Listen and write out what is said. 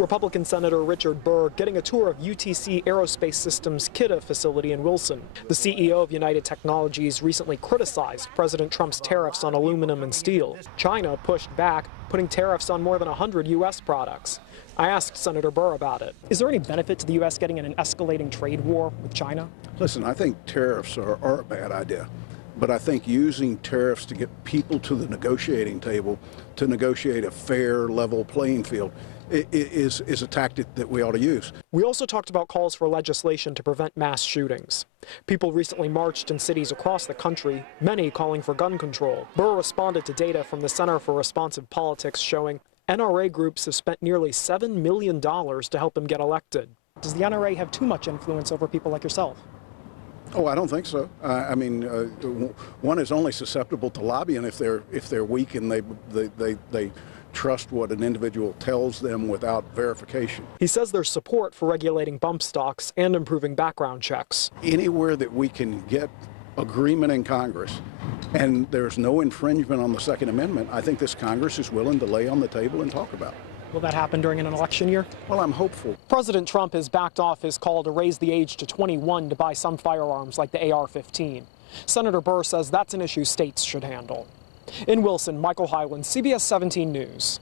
Republican Senator Richard Burr getting a tour of UTC Aerospace Systems Kidde facility in Wilson. The CEO of United Technologies recently criticized President Trump's tariffs on aluminum and steel. China pushed back, putting tariffs on more than 100 U.S. products. I asked Senator Burr about it. Is there any benefit to the U.S. getting in an escalating trade war with China? Listen, I think tariffs are a bad idea. But I think using tariffs to get people to the negotiating table to negotiate a fair, level playing field is a tactic that we ought to use. We also talked about calls for legislation to prevent mass shootings. People recently marched in cities across the country, many calling for gun control. Burr responded to data from the Center for Responsive Politics showing NRA groups have spent nearly $7 million to help them get elected. Does the NRA have too much influence over people like yourself? Oh, I don't think so. I mean, one is only susceptible to lobbying if they're weak and they trust what an individual tells them without verification. He says there's support for regulating bump stocks and improving background checks. Anywhere that we can get agreement in Congress and there's no infringement on the Second Amendment, I think this Congress is willing to lay on the table and talk about it. Will that happen during an election year? Well, I'm hopeful. President Trump has backed off his call to raise the age to 21 to buy some firearms like the AR-15. Senator Burr says that's an issue states should handle. In Wilson, Michael Hyland, CBS 17 News.